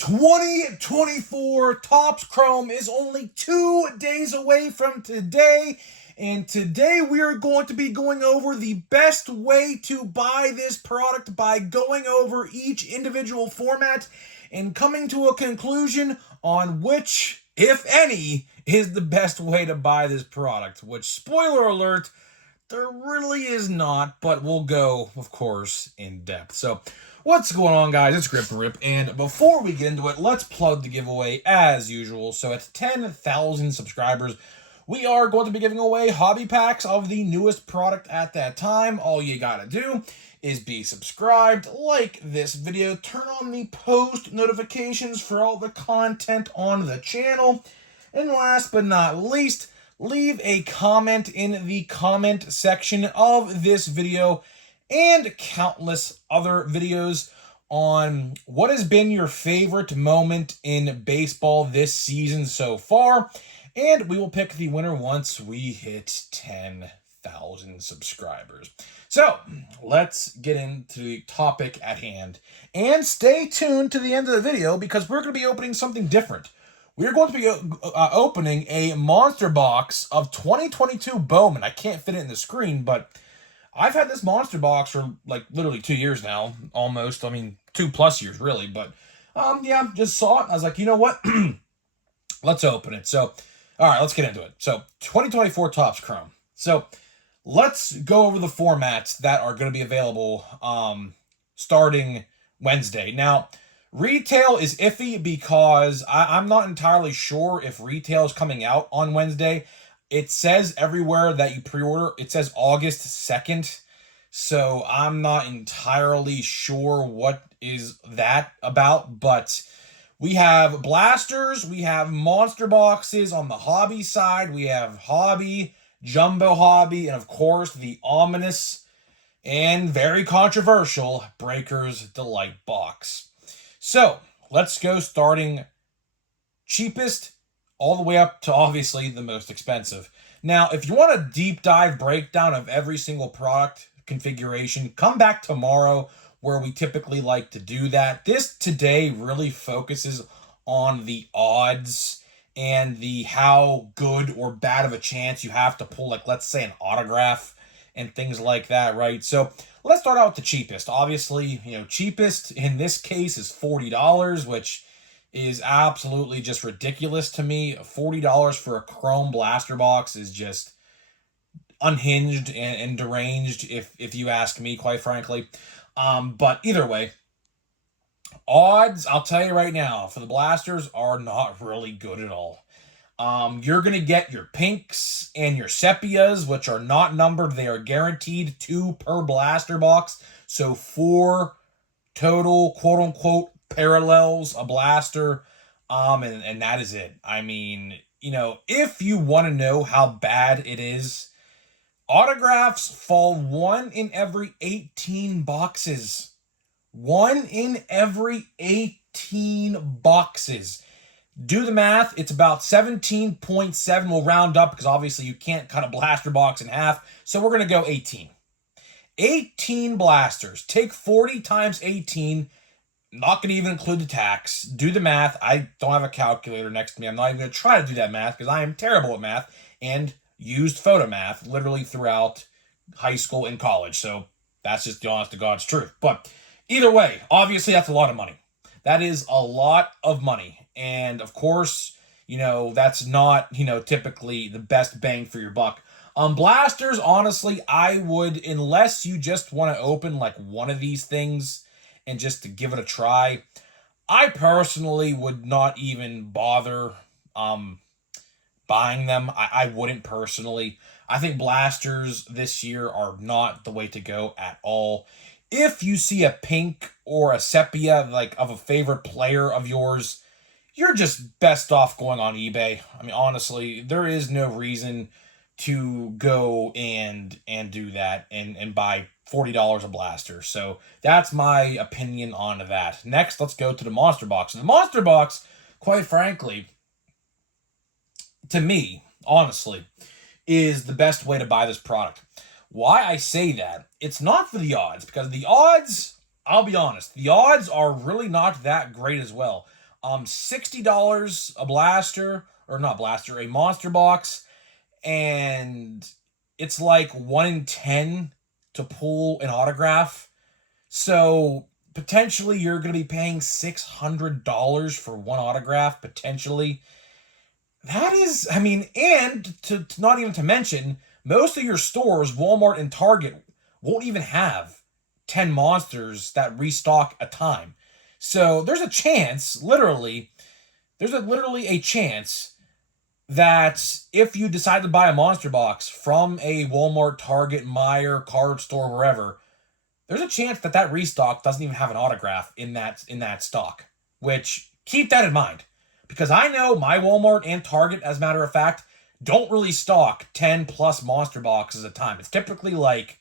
2024 Topps Chrome is only 2 days away from today, and today we are going to be going over the best way to buy this product by going over each individual format and coming to a conclusion on which, if any, is the best way to buy this product, which, spoiler alert, there really is not, but we'll go, of course, in depth. So, what's going on, guys? It's Grip and Rip, and before we get into it, let's plug the giveaway as usual. So, at 10,000 subscribers, we are going to be giving away hobby packs of the newest product at that time. All you gotta do is be subscribed, like this video, turn on the post notifications for all the content on the channel, and last but not least, leave a comment in the comment section of this video and countless other videos on what has been your favorite moment in baseball this season so far. And we will pick the winner once we hit 10,000 subscribers. So let's get into the topic at hand. And stay tuned to the end of the video because we're going to be opening something different. We're going to be opening a monster box of 2022 Bowman. I can't fit it in the screen, but I've had this monster box for like literally 2 years now, almost. I mean, 2+ years really, but yeah, just saw it. I was like, you know what? Let's open it. So, all right, let's get into it. So, 2024 Topps Chrome. So, let's go over the formats that are going to be available starting Wednesday. Now, retail is iffy because I'm not entirely sure if retail is coming out on Wednesday. It says everywhere that you pre-order, it says August 2nd. So I'm not entirely sure what is that about. But we have blasters, we have monster boxes on the hobby side. We have hobby, jumbo hobby, and of course the ominous and very controversial Breakers Delight box. So, let's go starting cheapest all the way up to obviously the most expensive. Now, if you want a deep dive breakdown of every single product configuration, come back tomorrow where we typically like to do that. This today really focuses on the odds and the how good or bad of a chance you have to pull, like, let's say, an autograph and things like that, right? So, let's start out with the cheapest. Obviously, cheapest in this case is $40, which is absolutely just ridiculous to me. $40 for a Chrome blaster box is just unhinged and deranged, if you ask me, quite frankly. But either way, odds, I'll tell you right now, for the blasters are not really good at all. You're going to get your pinks and your sepias, which are not numbered. They are guaranteed 2 per blaster box. So 4 total, quote-unquote, parallels, a blaster, and that is it. I mean, if you want to know how bad it is, autographs fall 1 in every 18 boxes. 1 in every 18 boxes. Do the math, it's about 17.7. We'll round up because obviously you can't cut a blaster box in half. So we're going to go 18. 18 blasters. Take 40 times 18. Not going to even include the tax. Do the math. I don't have a calculator next to me. I'm not even going to try to do that math because I am terrible at math and used photo math literally throughout high school and college. So that's just the honest to God's truth. But either way, obviously that's a lot of money. That is a lot of money. And of course, that's not, typically the best bang for your buck. Blasters, honestly, I would, unless you just want to open like one of these things and just to give it a try, I personally would not even bother buying them. I wouldn't personally. I think blasters this year are not the way to go at all. If you see a pink or a sepia, like of a favorite player of yours, you're just best off going on eBay. I mean, honestly, there is no reason to go and do that and buy $40 a blaster. So that's my opinion on that. Next, let's go to the monster box. The monster box, quite frankly, to me, honestly, is the best way to buy this product. Why I say that, it's not for the odds, because the odds, I'll be honest, the odds are really not that great as well. $60 a blaster, or not blaster, a monster box, and it's like 1 in 10 to pull an autograph. So potentially you're going to be paying $600 for one autograph, potentially. That is, I mean, and to not even to mention, most of your stores, Walmart and Target, won't even have 10 monsters that restock a time. So there's a chance, literally, literally a chance that if you decide to buy a monster box from a Walmart, Target, Meijer, card store, wherever, there's a chance that that restock doesn't even have an autograph in that stock. Which, keep that in mind, because I know my Walmart and Target, as a matter of fact, don't really stock 10 plus monster boxes at a time. It's typically like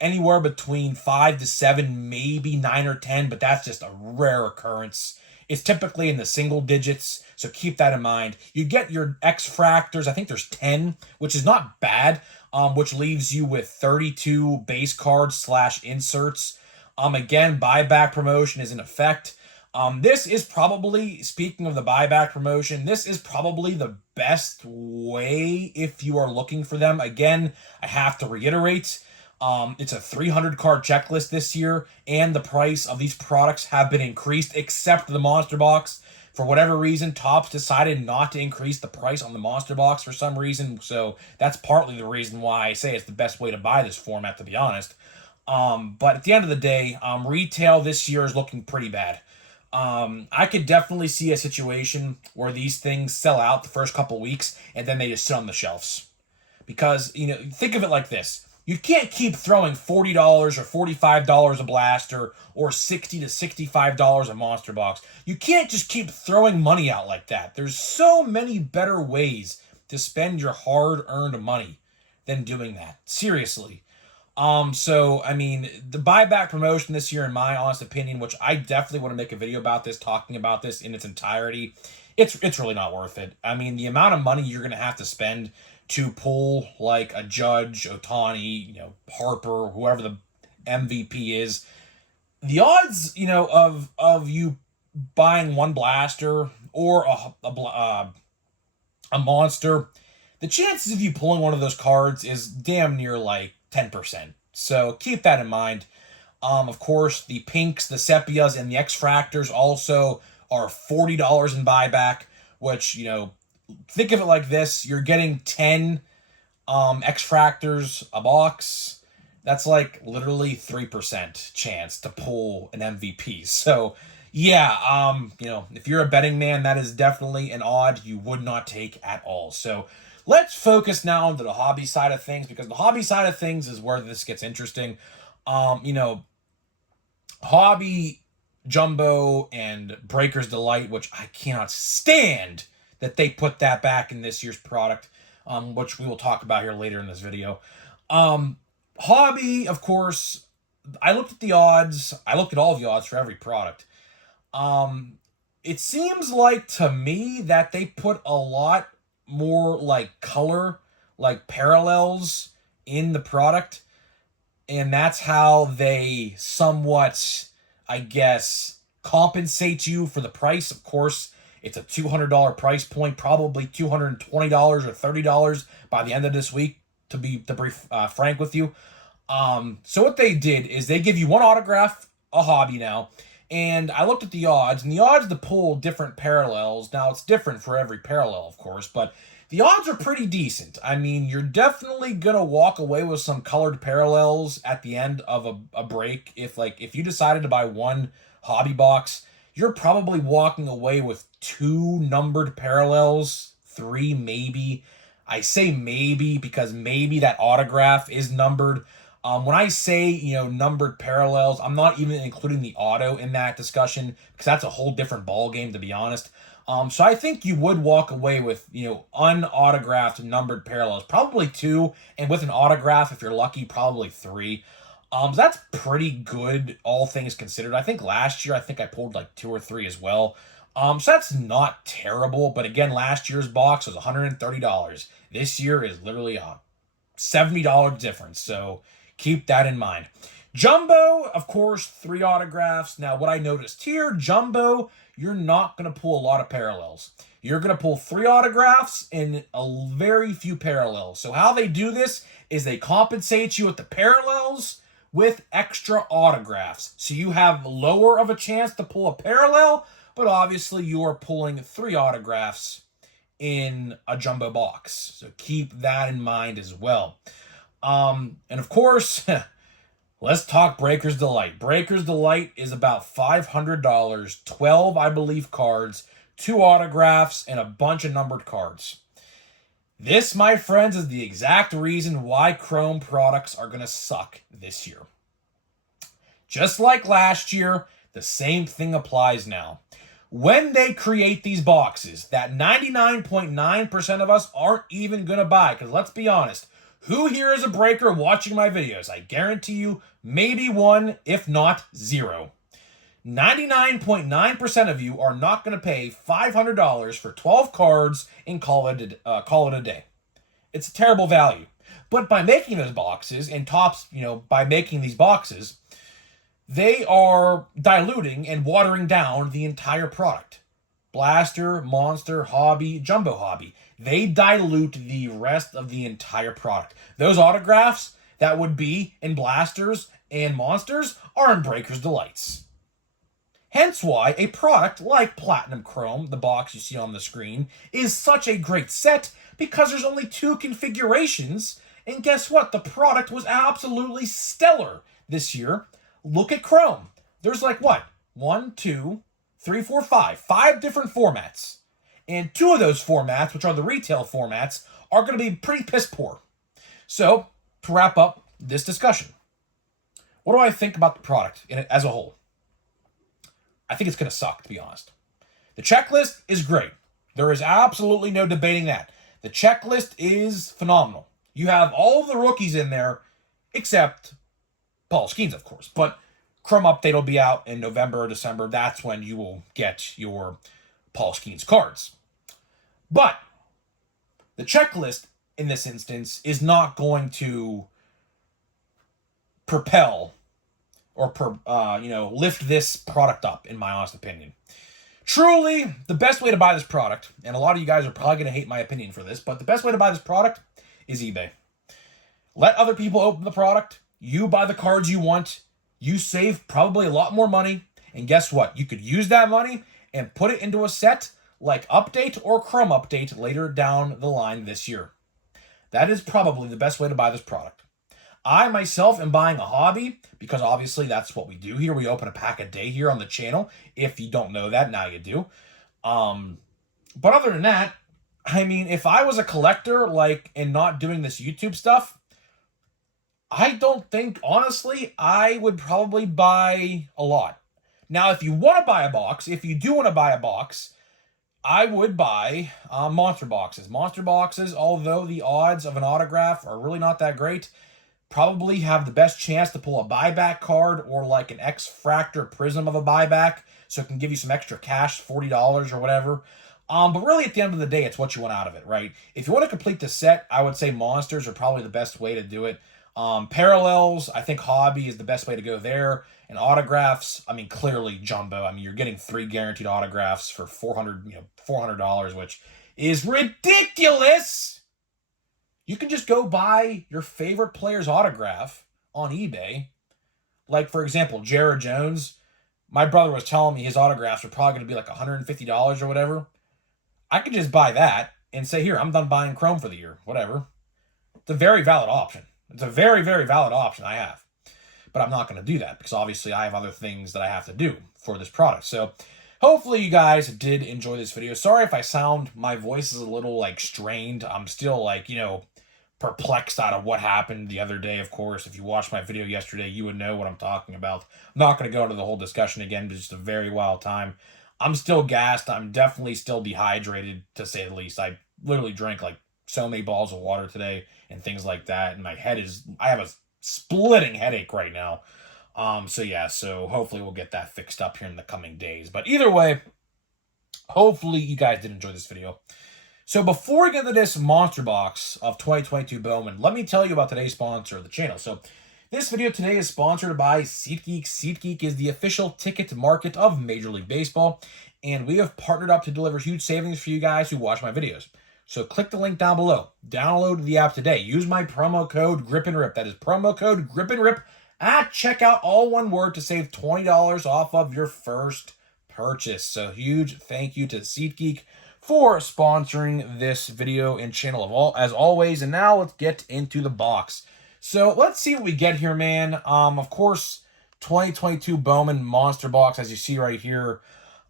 anywhere between 5 to 7, maybe 9 or 10, but that's just a rare occurrence. It's typically in the single digits, so keep that in mind. You get your X-Fractors, I think there's 10, which is not bad, which leaves you with 32 base cards / inserts. Again, buyback promotion is in effect. This is probably, speaking of the buyback promotion, this is probably the best way if you are looking for them. Again, I have to reiterate, it's a 300 card checklist this year, and the price of these products have been increased, except the monster box. For whatever reason, Topps decided not to increase the price on the monster box for some reason, so that's partly the reason why I say it's the best way to buy this format, to be honest. But at the end of the day, retail this year is looking pretty bad. I could definitely see a situation where these things sell out the first couple weeks, and then they just sit on the shelves. Because, think of it like this. You can't keep throwing $40 or $45 a blaster or $60 to $65 a monster box. You can't just keep throwing money out like that. There's so many better ways to spend your hard-earned money than doing that. Seriously. So, I mean, the buyback promotion this year, in my honest opinion, which I definitely want to make a video about this, talking about this in its entirety, it's really not worth it. I mean, the amount of money you're going to have to spend to pull like a Judge, Ohtani, Harper, whoever the MVP is, the odds, of you buying one blaster or a monster, the chances of you pulling one of those cards is damn near like 10%. So keep that in mind. Of course, the pinks, the sepias, and the X-Fractors also are $40 in buyback, which, think of it like this. You're getting 10 X-Fractors a box. That's like literally 3% chance to pull an MVP. So, yeah, if you're a betting man, that is definitely an odd you would not take at all. So, let's focus now onto the hobby side of things, because the hobby side of things is where this gets interesting. Hobby, Jumbo, and Breaker's Delight, which I cannot stand that they put that back in this year's product, which we will talk about here later in this video. Hobby, of course, I looked at the odds. I looked at all the odds for every product. It seems like to me that they put a lot more like color, like parallels in the product, and that's how they somewhat, I guess, compensate you for the price. Of course, it's a $200 price point, probably $220 or $30 by the end of this week, to be frank with you. So what they did is they give you one autograph a hobby now, and I looked at the odds, and the odds to pull different parallels, now it's different for every parallel, of course, but the odds are pretty decent. I mean, you're definitely going to walk away with some colored parallels at the end of a break. If you decided to buy one hobby box, you're probably walking away with 2 numbered parallels, 3 maybe. I say maybe because maybe that autograph is numbered. When I say, numbered parallels, I'm not even including the auto in that discussion, because that's a whole different ball game, to be honest. So I think you would walk away with, unautographed numbered parallels, probably 2, and with an autograph, if you're lucky, probably 3. So that's pretty good, all things considered. I think last year, I pulled like 2 or 3 as well. So that's not terrible, but again, last year's box was $130. This year is literally a $70 difference, so keep that in mind. Jumbo, of course, 3 autographs. Now, what I noticed here, Jumbo, you're not going to pull a lot of parallels. You're going to pull 3 autographs and a very few parallels. So how they do this is they compensate you at the parallels with extra autographs. So you have lower of a chance to pull a parallel, but obviously you are pulling 3 autographs in a jumbo box. So keep that in mind as well. And of course, let's talk Breaker's Delight. Breaker's Delight is about $500, 12, I believe, cards, 2 autographs, and a bunch of numbered cards. This, my friends, is the exact reason why Chrome products are going to suck this year. Just like last year, the same thing applies now. When they create these boxes that 99.9% of us aren't even going to buy, because let's be honest, who here is a breaker watching my videos? I guarantee you, maybe 1, if not 0. 99.9% of you are not going to pay $500 for 12 cards and call it a day. It's a terrible value. But by making those boxes, and Topps, by making these boxes, they are diluting and watering down the entire product. Blaster, Monster, Hobby, Jumbo Hobby. They dilute the rest of the entire product. Those autographs that would be in Blasters and Monsters are in Breaker's Delights. Hence why a product like Platinum Chrome, the box you see on the screen, is such a great set because there's only 2 configurations, and guess what? The product was absolutely stellar this year. Look at Chrome. There's like what? 1, 2, 3, 4, 5. 5 different formats. And 2 of those formats, which are the retail formats, are going to be pretty piss poor. So, to wrap up this discussion, what do I think about the product as a whole? I think it's going to suck, to be honest. The checklist is great. There is absolutely no debating that. The checklist is phenomenal. You have all of the rookies in there, except Paul Skeens, of course. But Chrome Update will be out in November or December. That's when you will get your Paul Skeens cards. But the checklist in this instance is not going to propel or lift this product up, in my honest opinion. Truly, the best way to buy this product, and a lot of you guys are probably going to hate my opinion for this, but the best way to buy this product is eBay. Let other people open the product. You buy the cards you want. You save probably a lot more money. And guess what? You could use that money and put it into a set like Update or Chrome Update later down the line this year. That is probably the best way to buy this product. I myself am buying a hobby because obviously that's what we do here. We open a pack a day here on the channel. If you don't know that, now you do. But other than that, I mean, if I was a collector and not doing this YouTube stuff, I don't think, honestly, I would probably buy a lot. Now, if you want to buy a box, I would buy monster boxes. Monster boxes, although the odds of an autograph are really not that great, probably have the best chance to pull a buyback card or like an X-Fractor Prism of a buyback, so it can give you some extra cash, $40 or whatever. But really, at the end of the day, it's what you want out of it, right? If you want to complete the set, I would say monsters are probably the best way to do it. Parallels, I think hobby is the best way to go there. And autographs, I mean, clearly jumbo. I mean, you're getting 3 guaranteed autographs for $400, which is ridiculous. You can just go buy your favorite player's autograph on eBay. Like, for example, Jared Jones. My brother was telling me his autographs are probably going to be like $150 or whatever. I could just buy that and say, here, I'm done buying Chrome for the year, whatever. It's a very valid option. It's a very, very valid option I have. But I'm not going to do that because obviously I have other things that I have to do for this product. So hopefully you guys did enjoy this video. Sorry if my voice is a little strained. I'm still perplexed out of what happened the other day. Of course, if you watched my video yesterday, you would know what I'm talking about. I'm not going to go into the whole discussion again, but just a very wild time. I'm still gassed. I'm definitely still dehydrated, to say the least. I literally drank so many bottles of water today and things like that. And I have a splitting headache right now. So hopefully we'll get that fixed up here in the coming days. But either way, hopefully you guys did enjoy this video. So before we get into this monster box of 2022 Bowman, let me tell you about today's sponsor of the channel. So This video today is sponsored by SeatGeek. SeatGeek is the official ticket market of Major League Baseball, and we have partnered up to deliver huge savings for you guys who watch my videos. So click the link down below. Download the app today. Use my promo code GRIPANDRIP. That is promo code GRIPANDRIP at checkout, all one word, to save $20 off of your first purchase. So huge thank you to SeatGeek for sponsoring this video and channel as always. And now let's get into the box. So let's see what we get here, man. Of course, 2022 Bowman Monster Box, as you see right here.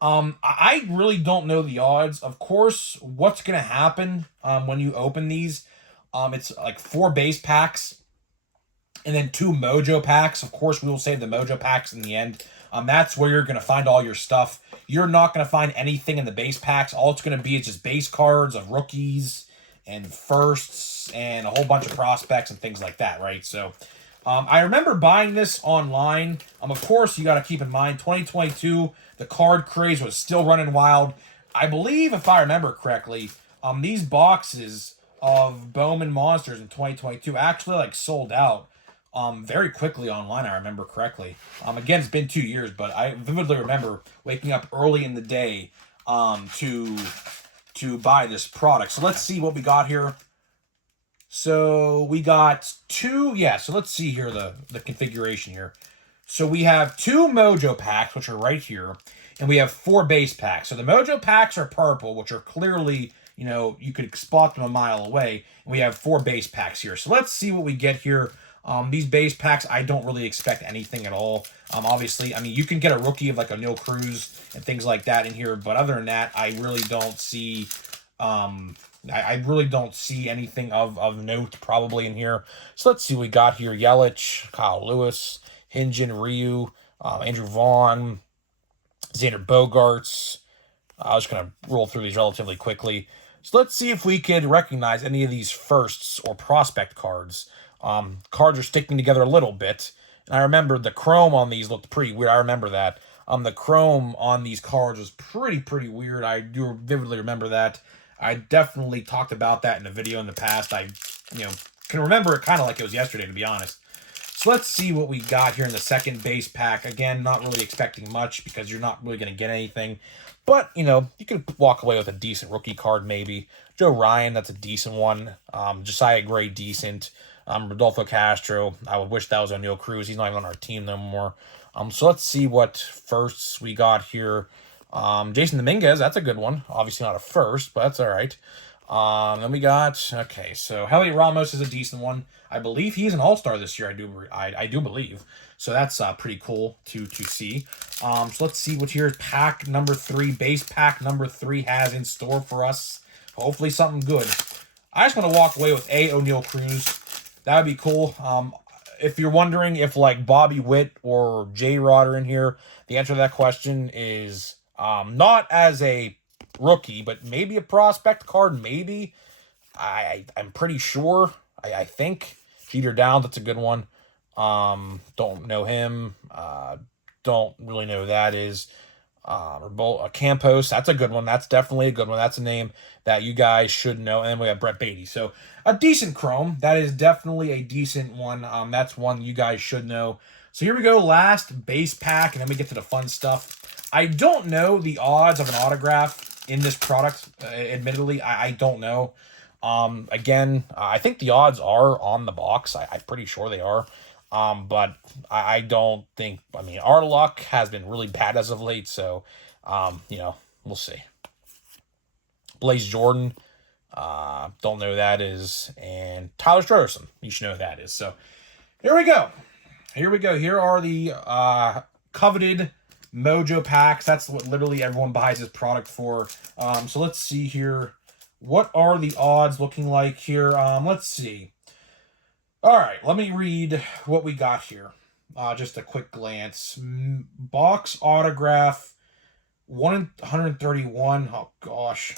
I really don't know the odds. Of course, what's going to happen when you open these, it's like 4 base packs and then 2 mojo packs. Of course, we will save the mojo packs in the end. That's where you're going to find all your stuff. You're not going to find anything in the base packs. All it's going to be is just base cards of rookies and firsts and a whole bunch of prospects and things like that, right? So I remember buying this online. Of course, you got to keep in mind, 2022, the card craze was still running wild. I believe, if I remember correctly, these boxes of Bowman Monsters in 2022 actually sold out very quickly online, I remember correctly. Again, it's been 2 years, but I vividly remember waking up early in the day to buy this product. So let's see what we got here. So we got 2, so let's see here the configuration here. So we have 2 mojo packs, which are right here, and we have 4 base packs. So the mojo packs are purple, which are clearly, you could spot them a mile away, and we have 4 base packs here. So let's see what we get here. These base packs, I don't really expect anything at all. Obviously, I mean, you can get a rookie of like a Neil Cruz and things like that in here, but other than that, I really don't see, I really don't see anything of note probably in here. So let's see what we got here. Yelich, Kyle Lewis, Hyun-Jin Ryu, Andrew Vaughn, Xander Bogaerts. I was going to roll through these relatively quickly. So let's see if we could recognize any of these firsts or prospect cards. Cards are sticking together a little bit. And I remember the chrome on these looked pretty weird. I remember that. The chrome on these cards was pretty weird. I do vividly remember that. I definitely talked about that in a video in the past. I, can remember it kind of like it was yesterday, to be honest. So let's see what we got here in the second base pack. Again, not really expecting much because you're not really going to get anything. But, you could walk away with a decent rookie card maybe. Joe Ryan, that's a decent one. Josiah Gray, decent. Rodolfo Castro, I would wish that was Neil Cruz. He's not even on our team no more. So let's see what firsts we got here. Jason Dominguez, that's a good one. Obviously not a first, but that's all right. Then we got, okay, so Heliot Ramos is a decent one. I believe he's an all-star this year, I do believe. So that's pretty cool to see. So let's see what here pack number 3, base pack number 3 has in store for us. Hopefully something good. I just want to walk away with O'Neal Cruz. That would be cool. If you're wondering if Bobby Witt or J-Rod are in here, the answer to that question is not as a rookie, but maybe a prospect card, maybe. I'm pretty sure. I think. Jeter Downs, that's a good one. Don't know him. Don't really know who that is. Campos, that's a good one. That's definitely a good one. That's a name that you guys should know. And then we have Brett Beatty. So a decent chrome. That is definitely a decent one. That's one you guys should know. So here we go. Last base pack, and then we get to the fun stuff. I don't know the odds of an autograph in this product. Admittedly, I don't know. Again, I think the odds are on the box. I'm pretty sure they are. But I don't think, our luck has been really bad as of late, so, we'll see. Blaze Jordan, don't know who that is, and Tyler Strawson, you should know who that is. So, here we go. Here are the, coveted mojo packs. That's what literally everyone buys this product for. So let's see here. What are the odds looking like here? Let's see. All right, let me read what we got here. Just a quick glance. Box autograph, 131. Oh, gosh.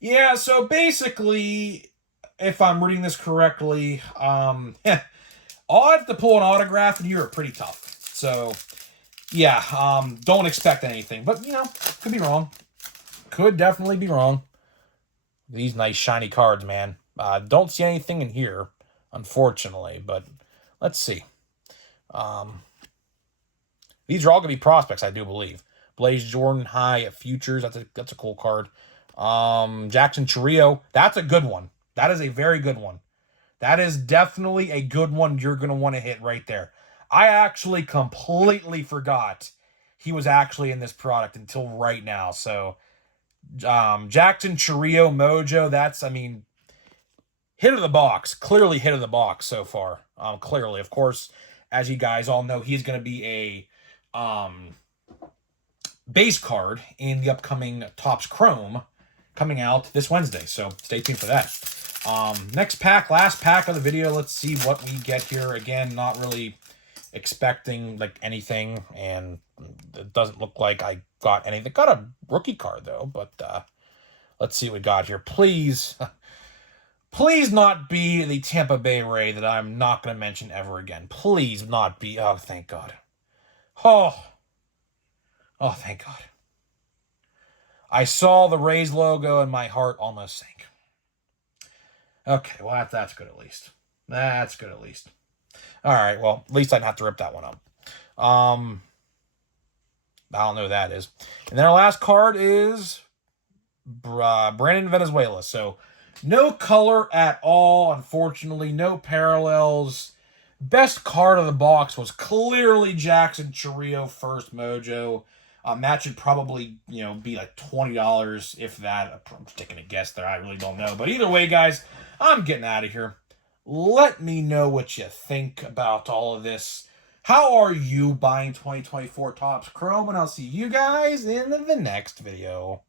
Yeah, so basically, if I'm reading this correctly, odds to pull an autograph in here are pretty tough. So, yeah, don't expect anything. But, could be wrong. Could definitely be wrong. These nice shiny cards, man. Don't see anything in here. unfortunately. But let's see. These are all going to be prospects, I do believe. Blaze Jordan High Futures. That's a cool card. Jackson Chourio. That's a good one. That is a very good one. That is definitely a good one you're going to want to hit right there. I actually completely forgot he was actually in this product until right now. So, Jackson Chourio Mojo, that's, I mean, hit of the box. Clearly hit of the box so far. Clearly. Of course, as you guys all know, he's going to be a base card in the upcoming Topps Chrome coming out this Wednesday. So, stay tuned for that. Next pack, last pack of the video. Let's see what we get here. Again, not really expecting like anything, and it doesn't look like I got anything. Got a rookie card though, but let's see what we got here. Please, please not be the Tampa Bay Ray that I'm not going to mention ever again. Please not be. Oh, thank God. Oh, thank God. I saw the Rays logo and my heart almost sank. Okay, well, that's good at least. That's good at least. All right, well, at least I didn't have to rip that one up. I don't know who that is. And then our last card is Brandon Venezuela. So, no color at all, unfortunately. No parallels. Best card of the box was clearly Jackson Chourio First Mojo. That should probably, be like $20, if that. I'm just taking a guess there. I really don't know. But either way, guys, I'm getting out of here. Let me know what you think about all of this. How are you buying 2024 Topps Chrome? And I'll see you guys in the next video.